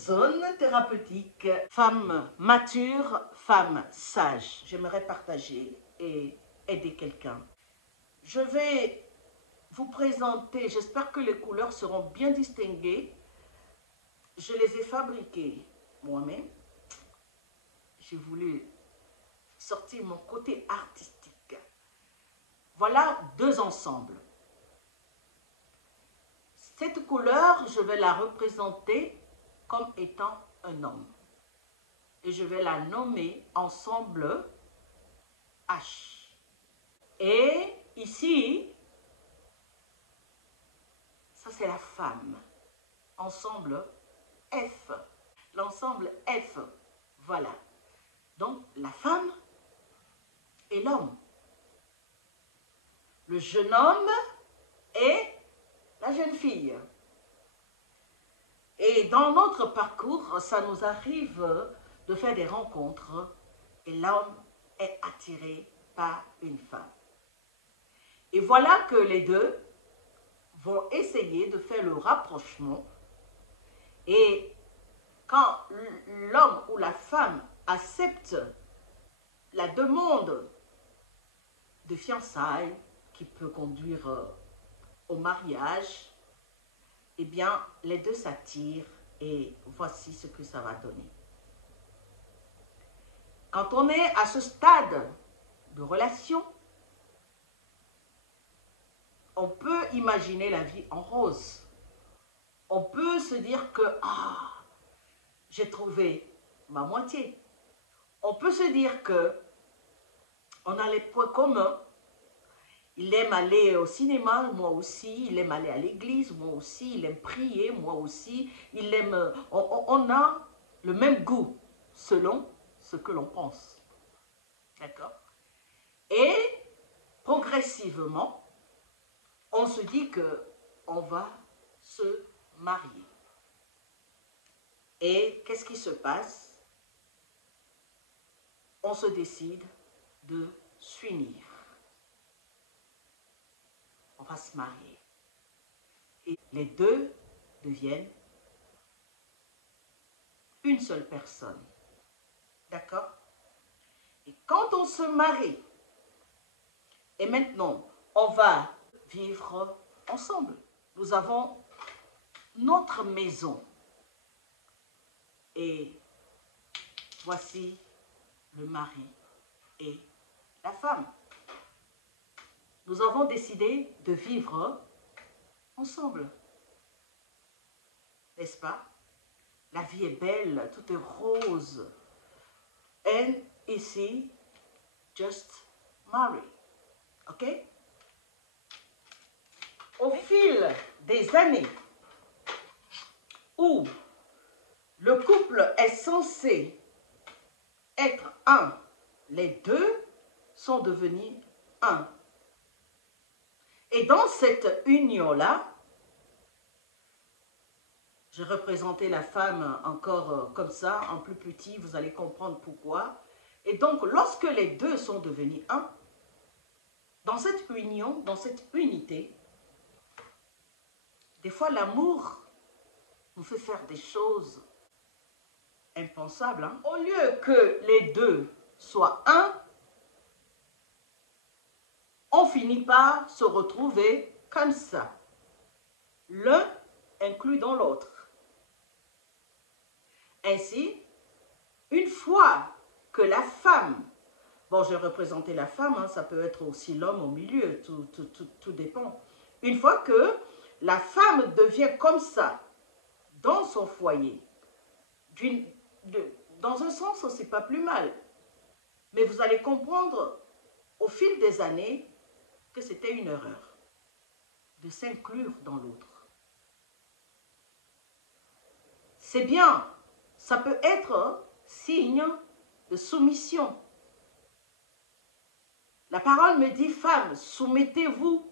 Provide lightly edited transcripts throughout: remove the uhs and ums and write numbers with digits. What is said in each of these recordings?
zone thérapeutique, femme mature, femme sage. J'aimerais partager et aider quelqu'un. Je vais vous présenter, j'espère que les couleurs seront bien distinguées. Je les ai fabriquées moi-même. J'ai voulu sortir mon côté artistique. Voilà deux ensembles. Cette couleur, je vais la représenter comme étant un homme. Et je vais la nommer ensemble H. Et ici, ça c'est la femme. Ensemble F. L'ensemble F. Voilà. Donc la femme et l'homme. Le jeune homme et la jeune fille. Et dans notre parcours, ça nous arrive de faire des rencontres et l'homme est attiré par une femme. Et voilà que les deux vont essayer de faire le rapprochement. Et quand l'homme ou la femme accepte la demande de fiançailles qui peut conduire au mariage, eh bien, les deux s'attirent et voici ce que ça va donner. Quand on est à ce stade de relation, on peut imaginer la vie en rose. On peut se dire que j'ai trouvé ma moitié. On peut se dire que on a les points communs. Il aime aller au cinéma, moi aussi. Il aime aller à l'église, moi aussi. Il aime prier, moi aussi. Il aime. On a le même goût selon ce que l'on pense. D'accord? Et progressivement, on se dit que on va se marier. Et qu'est-ce qui se passe? On se décide de s'unir. On va se marier. Et les deux deviennent une seule personne. D'accord? Et quand on se marie, et maintenant, on va vivre ensemble. Nous avons notre maison. Et voici le mari et la femme. Nous avons décidé de vivre ensemble. N'est-ce pas? La vie est belle, tout est rose. And ici, just marry. OK? Au fil des années où le couple est censé être un, les deux sont devenus un. Et dans cette union-là, j'ai représenté la femme encore comme ça, en plus petit, vous allez comprendre pourquoi. Et donc, lorsque les deux sont devenus un, dans cette union, dans cette unité, des fois l'amour nous fait faire des choses impensables. Hein? Au lieu que les deux soient un, on finit par se retrouver comme ça. L'un inclus dans l'autre. Ainsi, une fois que la femme, bon, j'ai représenté la femme, hein, ça peut être aussi l'homme au milieu, tout dépend. Une fois que la femme devient comme ça, dans son foyer, dans un sens, c'est pas plus mal. Mais vous allez comprendre au fil des années que c'était une erreur de s'inclure dans l'autre. C'est bien, ça peut être signe de soumission. La parole me dit, femme, soumettez-vous.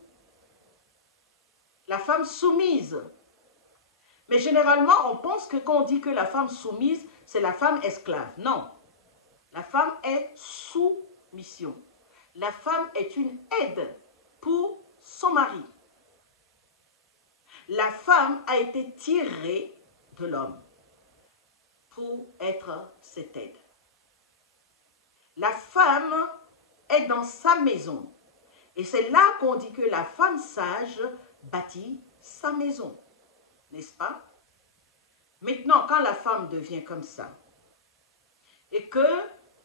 La femme soumise. Mais généralement, on pense que quand on dit que la femme soumise, c'est la femme esclave. Non. La femme est soumission. La femme est une aide pour son mari. La femme a été tirée de l'homme. pour être cette aide. La femme est dans sa maison. Et c'est là qu'on dit que la femme sage bâtit sa maison. N'est-ce pas? Maintenant, quand la femme devient comme ça, et que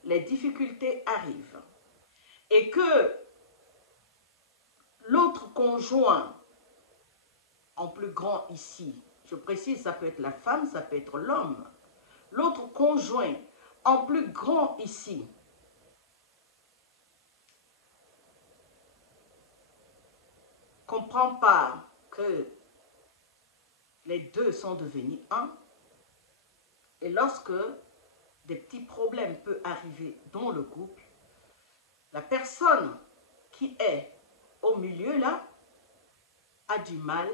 les difficultés arrivent, et que l'autre conjoint, en plus grand ici, je précise, ça peut être la femme, ça peut être l'homme, l'autre conjoint, en plus grand ici, comprend pas que les deux sont devenus un, et lorsque des petits problèmes peuvent arriver dans le couple, la personne qui est au milieu là a du mal.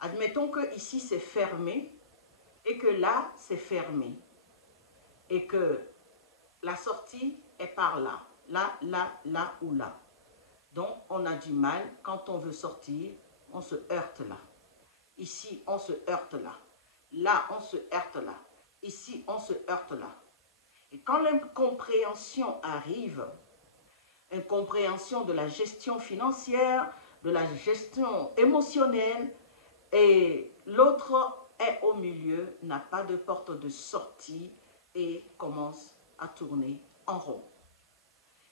Admettons que ici c'est fermé et que là c'est fermé et que la sortie est par là, là ou là. Donc on a du mal quand on veut sortir, on se heurte là. Ici on se heurte là. Là on se heurte là. Ici on se heurte là. Et quand l'incompréhension arrive, incompréhension de la gestion financière, de la gestion émotionnelle, et l'autre est au milieu, n'a pas de porte de sortie et commence à tourner en rond.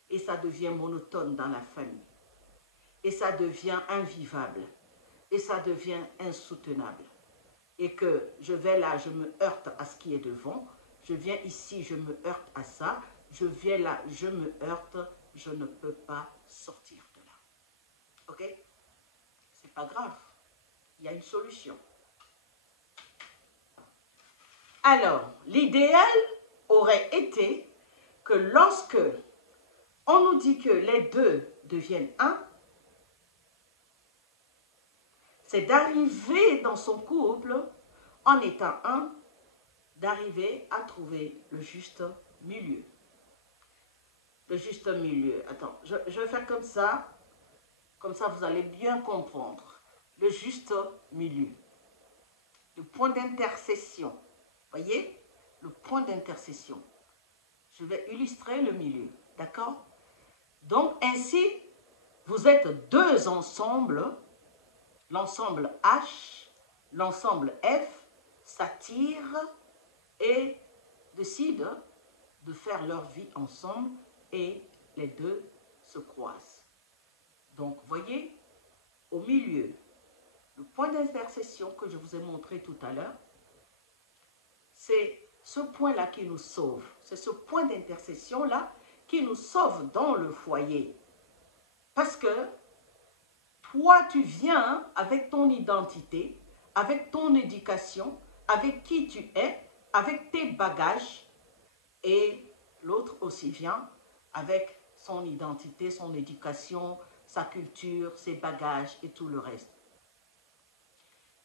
Et ça devient monotone dans la famille. Et ça devient invivable. Et ça devient insoutenable. Et que je vais là, je me heurte à ce qui est devant. Je viens ici, je me heurte à ça. Je viens là, je me heurte. Je ne peux pas sortir de là. Ok? C'est pas grave. Il y a une solution. Alors, l'idéal aurait été que lorsque on nous dit que les deux deviennent un, c'est d'arriver dans son couple, en étant un, d'arriver à trouver le juste milieu. Le juste milieu. Attends, je vais faire comme ça vous allez bien comprendre. Le juste milieu. Le point d'intercession. Voyez? Le point d'intercession. Je vais illustrer le milieu. D'accord? Donc, ainsi, vous êtes deux ensemble. L'ensemble H, l'ensemble F s'attirent et décident de faire leur vie ensemble et les deux se croisent. Donc, voyez, au milieu, le point d'intersection que je vous ai montré tout à l'heure, c'est ce point-là qui nous sauve. C'est ce point d'intersection-là qui nous sauve dans le foyer. Parce que toi, tu viens avec ton identité, avec ton éducation, avec qui tu es, avec tes bagages, et l'autre aussi vient avec son identité, son éducation, sa culture, ses bagages et tout le reste.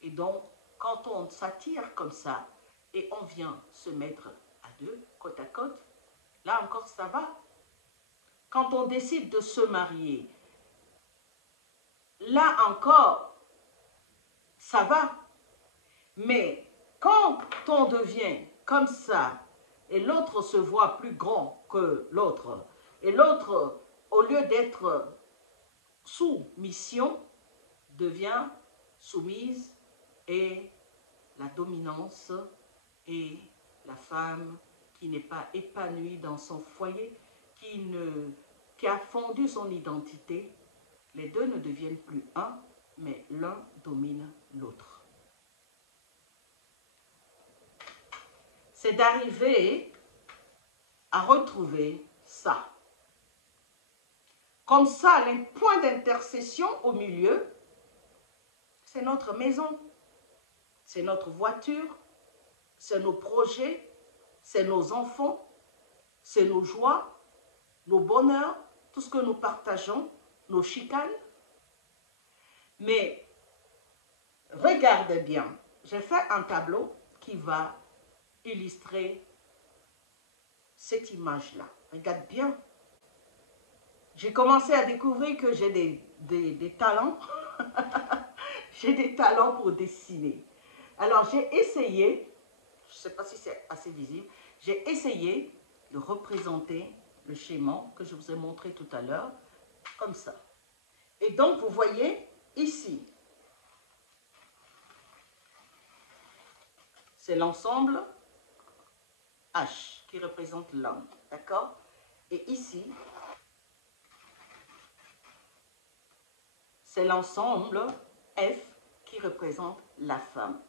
Et donc, quand on s'attire comme ça, et on vient se mettre à deux, côte à côte, là encore ça va. Quand on décide de se marier, là encore, ça va. Mais quand on devient comme ça, et l'autre se voit plus grand que l'autre, et l'autre, au lieu d'être sous mission, devient soumise, et la dominance, et la femme qui n'est pas épanouie dans son foyer, qui a fondu son identité, les deux ne deviennent plus un, mais l'un domine l'autre. C'est d'arriver à retrouver ça. Comme ça, les points d'intercession au milieu, c'est notre maison, c'est notre voiture, c'est nos projets, c'est nos enfants, c'est nos joies, nos bonheurs, tout ce que nous partageons, nos chicanes. Mais regardez bien, j'ai fait un tableau qui va illustrer cette image-là. Regarde bien. J'ai commencé à découvrir que j'ai des talents. J'ai des talents pour dessiner. Alors, j'ai essayé je ne sais pas si c'est assez visible, j'ai essayé de représenter le schéma que je vous ai montré tout à l'heure, comme ça. Et donc, vous voyez ici, c'est l'ensemble H qui représente l'homme, d'accord? Et ici, c'est l'ensemble F qui représente la femme.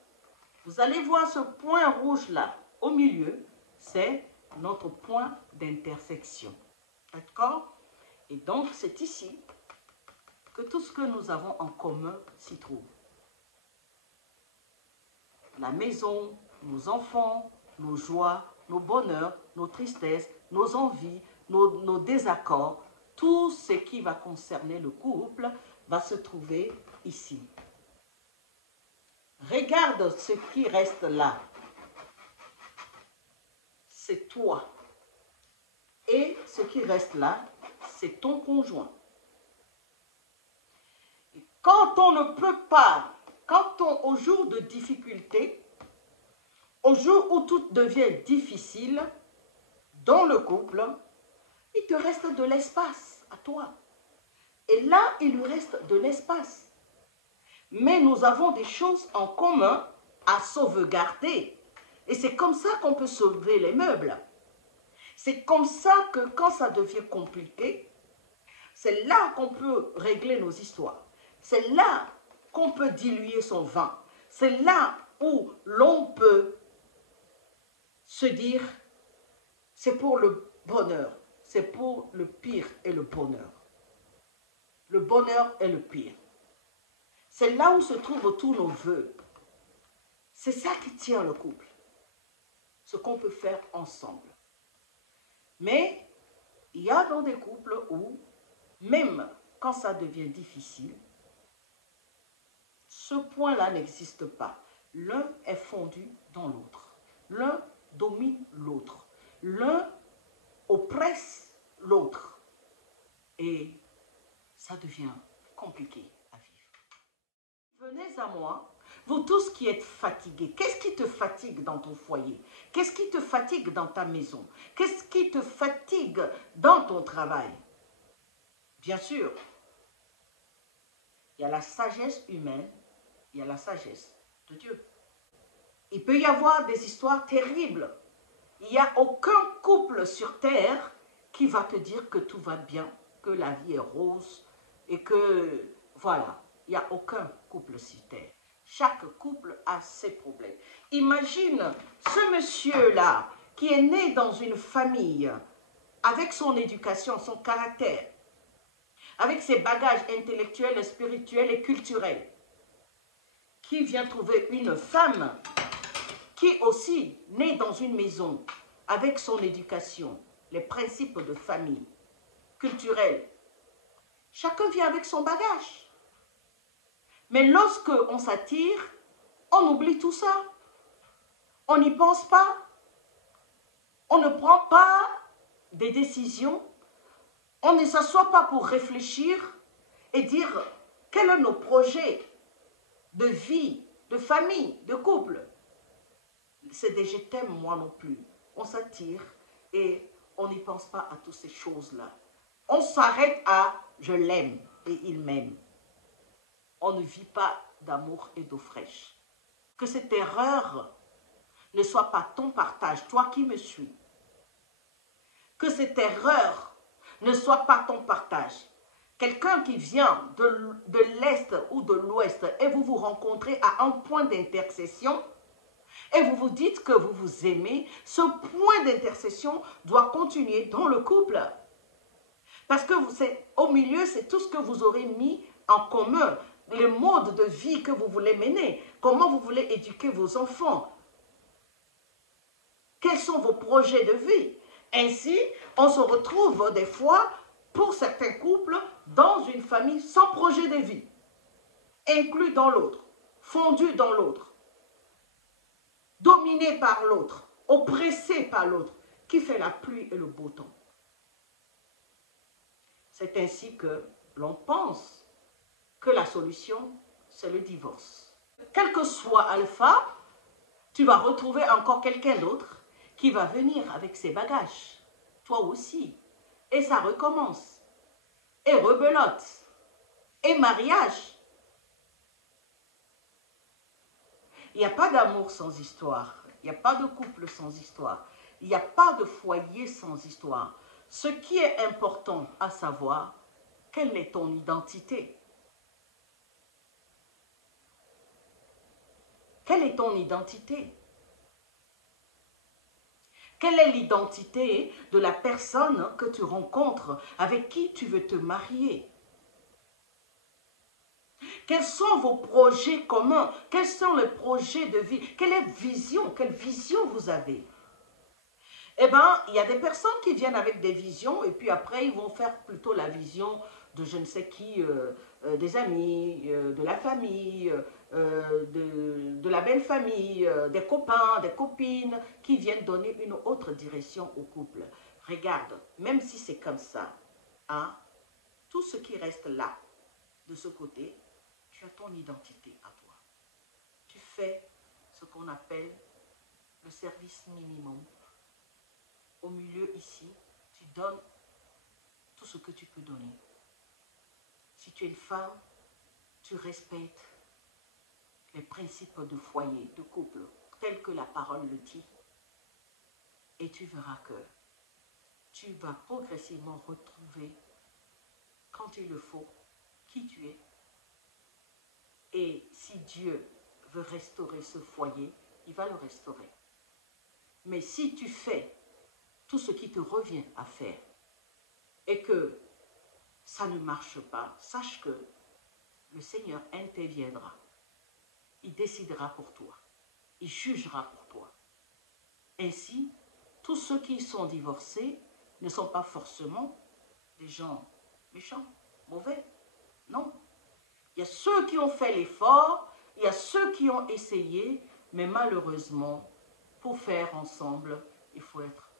Vous allez voir ce point rouge là, au milieu, c'est notre point d'intersection. D'accord? Et donc, c'est ici que tout ce que nous avons en commun s'y trouve. La maison, nos enfants, nos joies, nos bonheurs, nos tristesses, nos envies, nos désaccords, tout ce qui va concerner le couple va se trouver ici. Regarde ce qui reste là. C'est toi. Et ce qui reste là, c'est ton conjoint. Et quand on ne peut pas, au jour de difficulté, au jour où tout devient difficile dans le couple, il te reste de l'espace à toi. Et là, il lui reste de l'espace. Mais nous avons des choses en commun à sauvegarder. Et c'est comme ça qu'on peut sauver les meubles. C'est comme ça que quand ça devient compliqué, c'est là qu'on peut régler nos histoires. C'est là qu'on peut diluer son vin. C'est là où l'on peut se dire, c'est pour le bonheur, c'est pour le pire et le bonheur. Le bonheur et le pire. C'est là où se trouvent tous nos vœux. C'est ça qui tient le couple. Ce qu'on peut faire ensemble. Mais il y a dans des couples où, même quand ça devient difficile, ce point-là n'existe pas. L'un est fondu dans l'autre. L'un domine l'autre. L'un oppresse l'autre. Et ça devient compliqué à vivre. Venez à moi, vous tous qui êtes fatigués. Qu'est-ce qui te fatigue dans ton foyer? Qu'est-ce qui te fatigue dans ta maison? Qu'est-ce qui te fatigue dans ton travail? Bien sûr, il y a la sagesse humaine, il y a la sagesse de Dieu. Il peut y avoir des histoires terribles. Il n'y a aucun couple sur terre qui va te dire que tout va bien, que la vie est rose et que, voilà, il n'y a aucun couple sur terre. Chaque couple a ses problèmes. Imagine ce monsieur-là qui est né dans une famille avec son éducation, son caractère, avec ses bagages intellectuels, spirituels et culturels, qui vient trouver une femme qui aussi naît dans une maison avec son éducation, les principes de famille, culturels. Chacun vient avec son bagage. Mais lorsque on s'attire, on oublie tout ça. On n'y pense pas. On ne prend pas des décisions. On ne s'assoit pas pour réfléchir et dire quels sont nos projets de vie, de famille, de couple. C'est des je t'aime moi non plus. On s'attire et on n'y pense pas à toutes ces choses-là. On s'arrête à je l'aime et il m'aime. On ne vit pas d'amour et d'eau fraîche. Que cette erreur ne soit pas ton partage, toi qui me suis. Que cette erreur ne soit pas ton partage. Quelqu'un qui vient de l'Est ou de l'Ouest et vous vous rencontrez à un point d'intercession et vous vous dites que vous vous aimez, ce point d'intercession doit continuer dans le couple. Parce que au milieu, c'est tout ce que vous aurez mis en commun, le mode de vie que vous voulez mener, comment vous voulez éduquer vos enfants, quels sont vos projets de vie. Ainsi, on se retrouve des fois, pour certains couples, dans une famille sans projet de vie, inclus dans l'autre, fondu dans l'autre, dominé par l'autre, oppressé par l'autre, qui fait la pluie et le beau temps. C'est ainsi que l'on pense que la solution, c'est le divorce. Quel que soit Alpha, tu vas retrouver encore quelqu'un d'autre qui va venir avec ses bagages. Toi aussi. Et ça recommence. Et rebelote. Et mariage. Il n'y a pas d'amour sans histoire. Il n'y a pas de couple sans histoire. Il n'y a pas de foyer sans histoire. Ce qui est important à savoir, quelle est ton identité? Quelle est ton identité? Quelle est l'identité de la personne que tu rencontres, avec qui tu veux te marier? Quels sont vos projets communs? Quels sont les projets de vie? Quelle vision vous avez? Eh bien, il y a des personnes qui viennent avec des visions et puis après, ils vont faire plutôt la vision de je ne sais qui, des amis, de la famille, de la belle famille, des copains, des copines qui viennent donner une autre direction au couple. Regarde, même si c'est comme ça, hein, tout ce qui reste là, de ce côté, tu as ton identité à toi. Tu fais ce qu'on appelle le service minimum. Au milieu ici, tu donnes tout ce que tu peux donner. Si tu es une femme, tu respectes les principes de foyer, de couple, tels que la parole le dit. Et tu verras que tu vas progressivement retrouver, quand il le faut, qui tu es. Et si Dieu veut restaurer ce foyer, il va le restaurer. Mais si tu fais tout ce qui te revient à faire et que ça ne marche pas, sache que le Seigneur interviendra. Il décidera pour toi. Il jugera pour toi. Ainsi, tous ceux qui sont divorcés ne sont pas forcément des gens méchants, mauvais. Non. Il y a ceux qui ont fait l'effort, il y a ceux qui ont essayé, mais malheureusement, pour faire ensemble, il faut être